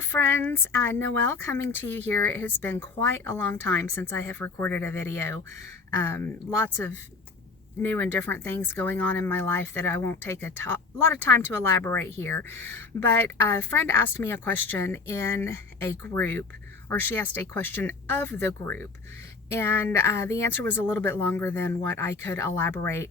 Hello friends, Noelle coming to you here. It has been quite a long time since I have recorded a video. Lots of new and different things going on in my life that I won't take a lot of time to elaborate here. But a friend asked me a question in a group, or she asked a question of the group. And the answer was a little bit longer than what I could elaborate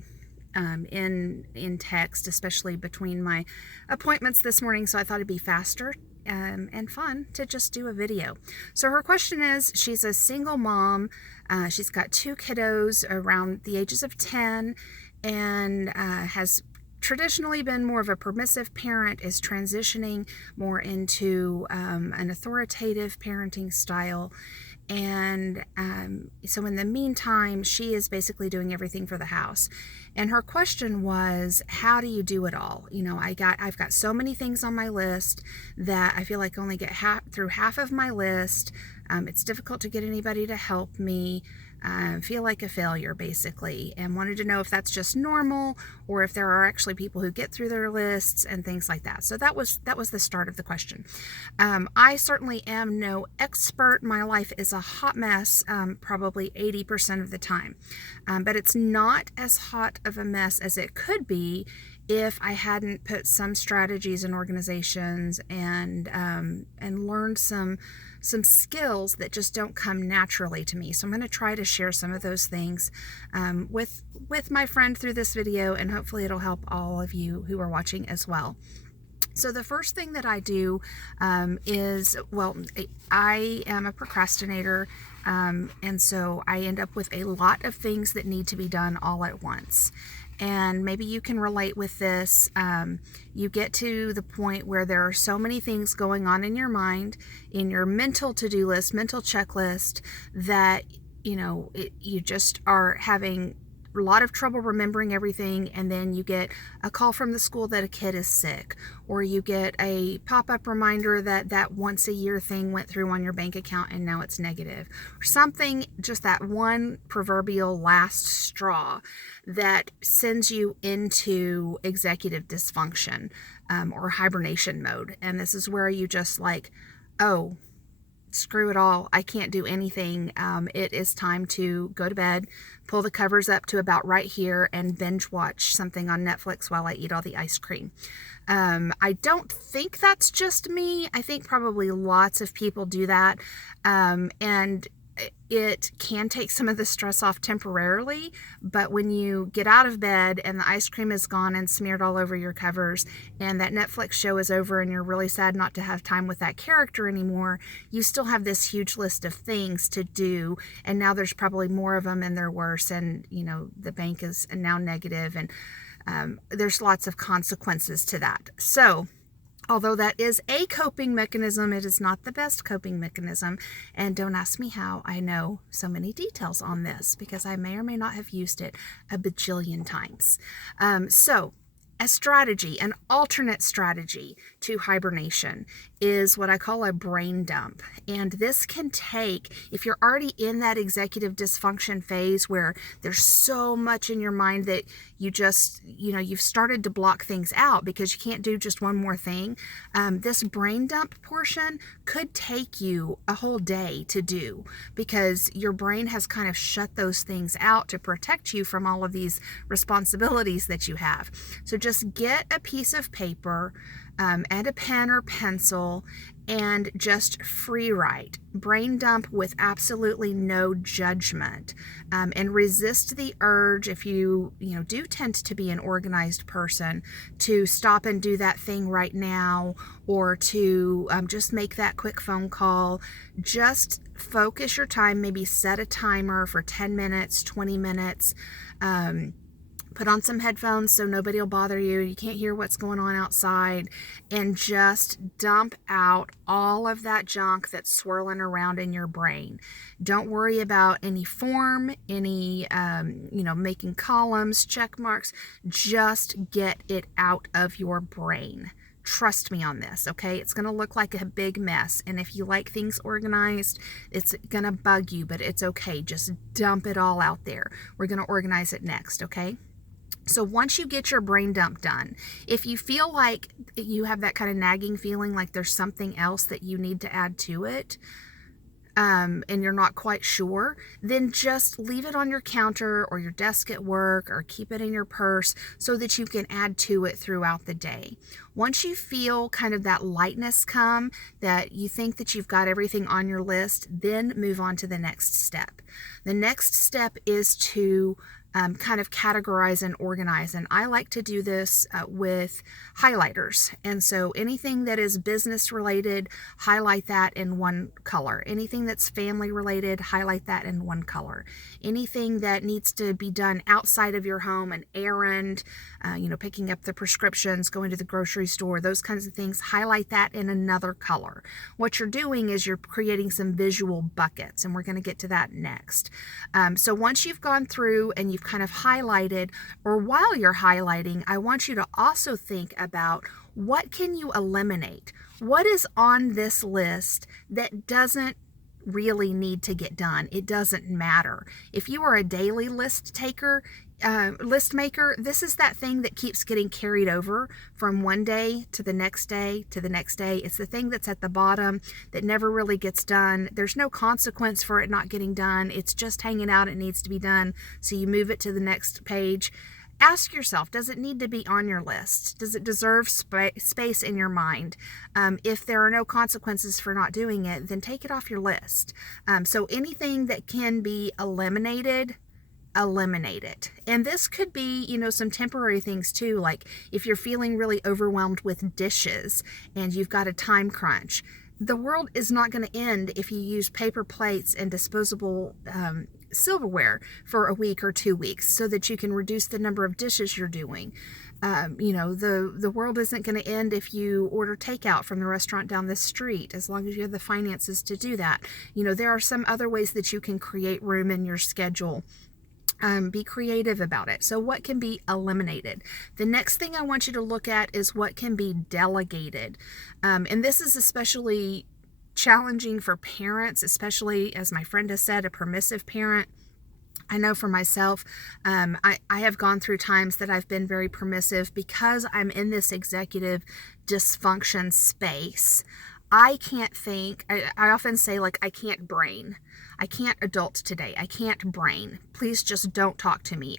in text, especially between my appointments this morning. So I thought it'd be faster and fun to just do a video. So her question is, she's a single mom. She's got 2 kiddos around the ages of 10 and has traditionally been more of a permissive parent, is transitioning more into an authoritative parenting style. And so in the meantime, she is basically doing everything for the house. And her question was, how do you do it all? You know, I've got so many things on my list that I feel like I only get through half of my list. It's difficult to get anybody to help me. Feel like a failure, basically, and wanted to know if that's just normal or if there are actually people who get through their lists and things like that. So that was the start of the question. I certainly am no expert. My life is a hot mess, probably 80% of the time, but it's not as hot of a mess as it could be if I hadn't put some strategies and organizations and learned some skills that just don't come naturally to me. So I'm going to try to share some of those things with my friend through this video, and hopefully it'll help all of you who are watching as well. So the first thing that I do is, well, I am a procrastinator, and so I end up with a lot of things that need to be done all at once. And maybe you can relate with this. You get to the point where there are so many things going on in your mind, in your mental to-do list, mental checklist, that you just are having a lot of trouble remembering everything. And then you get a call from the school that a kid is sick, or you get a pop-up reminder that once a year thing went through on your bank account and now it's negative, or something, just that one proverbial last straw that sends you into executive dysfunction or hibernation mode. And this is where you just like, oh, screw it all, I can't do anything. It is time to go to bed, pull the covers up to about right here, and binge watch something on Netflix while I eat all the ice cream. I don't think that's just me. I think probably lots of people do that. And it can take some of the stress off temporarily, but when you get out of bed and the ice cream is gone and smeared all over your covers, and that Netflix show is over and you're really sad not to have time with that character anymore, you still have this huge list of things to do, and now there's probably more of them and they're worse, and the bank is now negative, and there's lots of consequences to that. So although that is a coping mechanism, it is not the best coping mechanism. And don't ask me how I know so many details on this, because I may or may not have used it a bajillion times. So a strategy, an alternate strategy to hibernation, is what I call a brain dump. And this can take, if you're already in that executive dysfunction phase where there's so much in your mind that you just, you've started to block things out because you can't do just one more thing. This brain dump portion could take you a whole day to do, because your brain has kind of shut those things out to protect you from all of these responsibilities that you have. So just get a piece of paper and a pen or pencil and just free write. Brain dump with absolutely no judgment, and resist the urge, if you do tend to be an organized person, to stop and do that thing right now, or to just make that quick phone call. Just focus your time, maybe set a timer for 10 minutes, 20 minutes. Put on some headphones so nobody will bother you. You can't hear what's going on outside, and just dump out all of that junk that's swirling around in your brain. Don't worry about any form, any, making columns, check marks. Just get it out of your brain. Trust me on this, okay? It's going to look like a big mess, and if you like things organized, it's going to bug you, but it's okay. Just dump it all out there. We're going to organize it next, okay? So once you get your brain dump done, if you feel like you have that kind of nagging feeling like there's something else that you need to add to it, and you're not quite sure, then just leave it on your counter or your desk at work, or keep it in your purse so that you can add to it throughout the day. Once you feel kind of that lightness come, that you think that you've got everything on your list, then move on to the next step. The next step is to kind of categorize and organize. And I like to do this with highlighters. And so anything that is business related, highlight that in one color. Anything that's family related, highlight that in one color. Anything that needs to be done outside of your home, an errand, picking up the prescriptions, going to the grocery store, those kinds of things, highlight that in another color. What you're doing is you're creating some visual buckets, and we're going to get to that next. So once you've gone through and you've kind of highlighted, or while you're highlighting, I want you to also think about, what can you eliminate? What is on this list that doesn't really need to get done? It doesn't matter. If you are a daily list maker, this is that thing that keeps getting carried over from one day to the next day to the next day. It's the thing that's at the bottom that never really gets done. There's no consequence for it not getting done. It's just hanging out. It needs to be done. So you move it to the next page. Ask yourself, does it need to be on your list? Does it deserve space in your mind? If there are no consequences for not doing it, then take it off your list. So anything that can be eliminated, eliminate it. And this could be, some temporary things too, like if you're feeling really overwhelmed with dishes and you've got a time crunch. The world is not going to end if you use paper plates and disposable silverware for a week or 2 weeks, so that you can reduce the number of dishes you're doing. The world isn't going to end if you order takeout from the restaurant down the street, as long as you have the finances to do that. There are some other ways that you can create room in your schedule. Be creative about it. So what can be eliminated? The next thing I want you to look at is what can be delegated. And this is especially challenging for parents, especially, as my friend has said, a permissive parent. I know for myself, I have gone through times that I've been very permissive because I'm in this executive dysfunction space. I can't think. I often say, like, I can't brain. I can't adult today. I can't brain. Please just don't talk to me.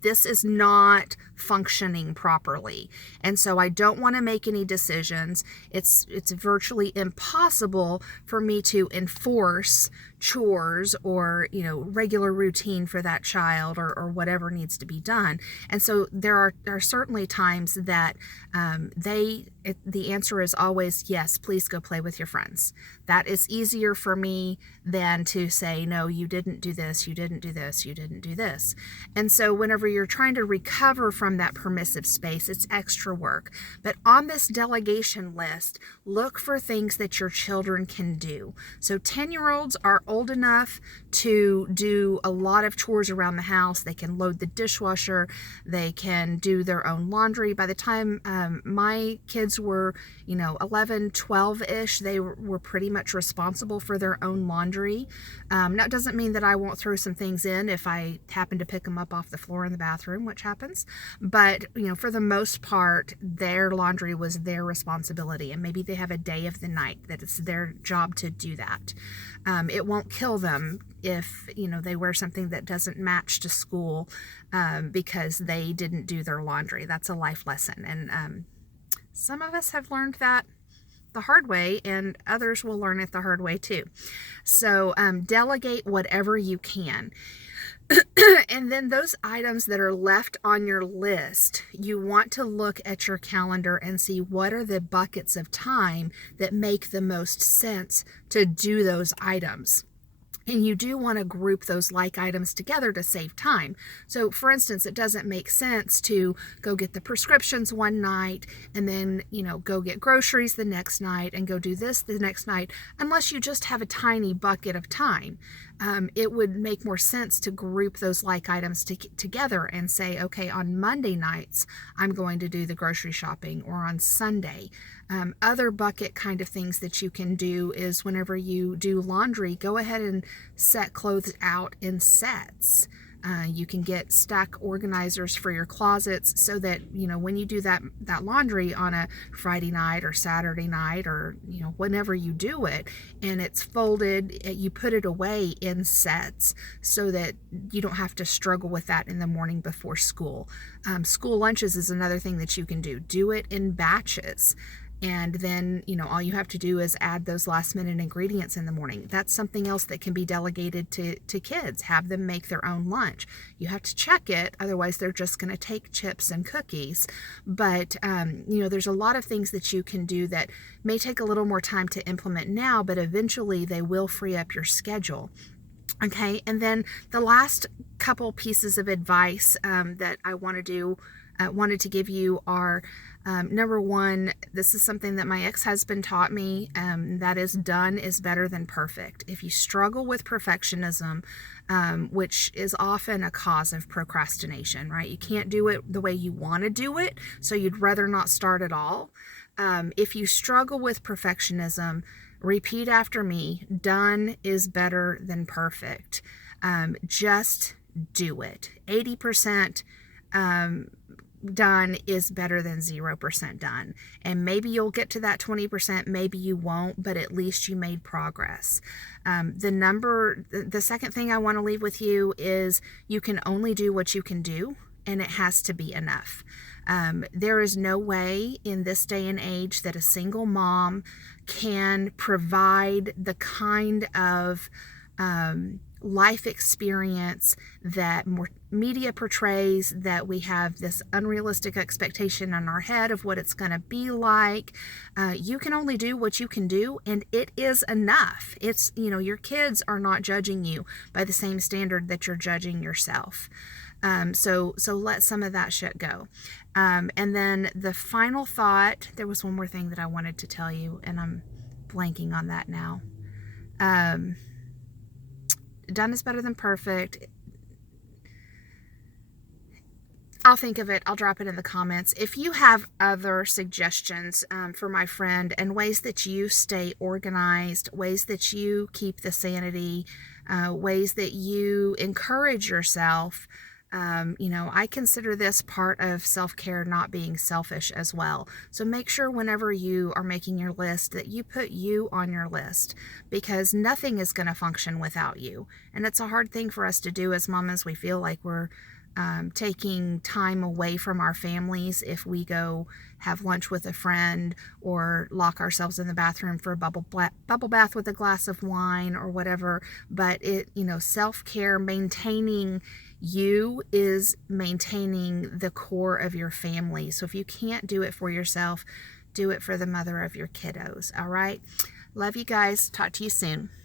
This is not functioning properly. And so I don't want to make any decisions. It's virtually impossible for me to enforce chores or, regular routine for that child or whatever needs to be done. And so there are certainly times that the answer is always, yes, please go play with your friends. That is easier for me than to say, no, you didn't do this, you didn't do this, you didn't do this. And so whenever you're trying to recover from that permissive space, it's extra work. But on this delegation list, look for things that your children can do. So 10-year-olds are old enough to do a lot of chores around the house. They can load the dishwasher. They can do their own laundry. By the time my kids were, 11, 12-ish, they were pretty much responsible for their own laundry. That doesn't mean that I won't throw some things in if I happen to pick them up off the floor in the bathroom, which happens. But, for the most part, their laundry was their responsibility. And maybe they have a day of the night that it's their job to do that. It won't kill them if, they wear something that doesn't match to school because they didn't do their laundry. That's a life lesson. And some of us have learned that the hard way, and others will learn it the hard way too. So delegate whatever you can. And then those items that are left on your list, you want to look at your calendar and see what are the buckets of time that make the most sense to do those items. And you do want to group those like items together to save time. So for instance, it doesn't make sense to go get the prescriptions one night and then, go get groceries the next night and go do this the next night, unless you just have a tiny bucket of time. It would make more sense to group those like items together and say, okay, on Monday nights, I'm going to do the grocery shopping, or on Sunday. Other bucket kind of things that you can do is whenever you do laundry, go ahead and set clothes out in sets. You can get stack organizers for your closets so that, when you do that laundry on a Friday night or Saturday night, or, whenever you do it, and it's folded, you put it away in sets so that you don't have to struggle with that in the morning before school. School lunches is another thing that you can do. Do it in batches. And then, all you have to do is add those last minute ingredients in the morning. That's something else that can be delegated to kids. Have them make their own lunch. You have to check it, otherwise they're just going to take chips and cookies. But, there's a lot of things that you can do that may take a little more time to implement now, but eventually they will free up your schedule. Okay, and then the last couple pieces of advice that I wanted to give you are, number one, this is something that my ex-husband taught me, that is, done is better than perfect. If you struggle with perfectionism, which is often a cause of procrastination, right? You can't do it the way you want to do it, so you'd rather not start at all. If you struggle with perfectionism, repeat after me: done is better than perfect. Just do it. 80% done is better than 0% done. And maybe you'll get to that 20%, maybe you won't, but at least you made progress. The second thing I want to leave with you is you can only do what you can do, and it has to be enough. There is no way in this day and age that a single mom can provide the kind of life experience that media portrays, that we have this unrealistic expectation in our head of what it's going to be like. You can only do what you can do, and it is enough. It's, your kids are not judging you by the same standard that you're judging yourself. So let some of that shit go. And then the final thought, there was one more thing that I wanted to tell you, and I'm blanking on that now. Done is better than perfect. I'll think of it. I'll drop it in the comments. If you have other suggestions for my friend, and ways that you stay organized, ways that you keep the sanity, ways that you encourage yourself, I consider this part of self-care, not being selfish as well. So make sure whenever you are making your list that you put you on your list, because nothing is going to function without you. And it's a hard thing for us to do as mamas. We feel like we're taking time away from our families if we go have lunch with a friend, or lock ourselves in the bathroom for a bubble bath with a glass of wine or whatever. But self-care, maintaining you, is maintaining the core of your family. So if you can't do it for yourself, do it for the mother of your kiddos. All right. Love you guys. Talk to you soon.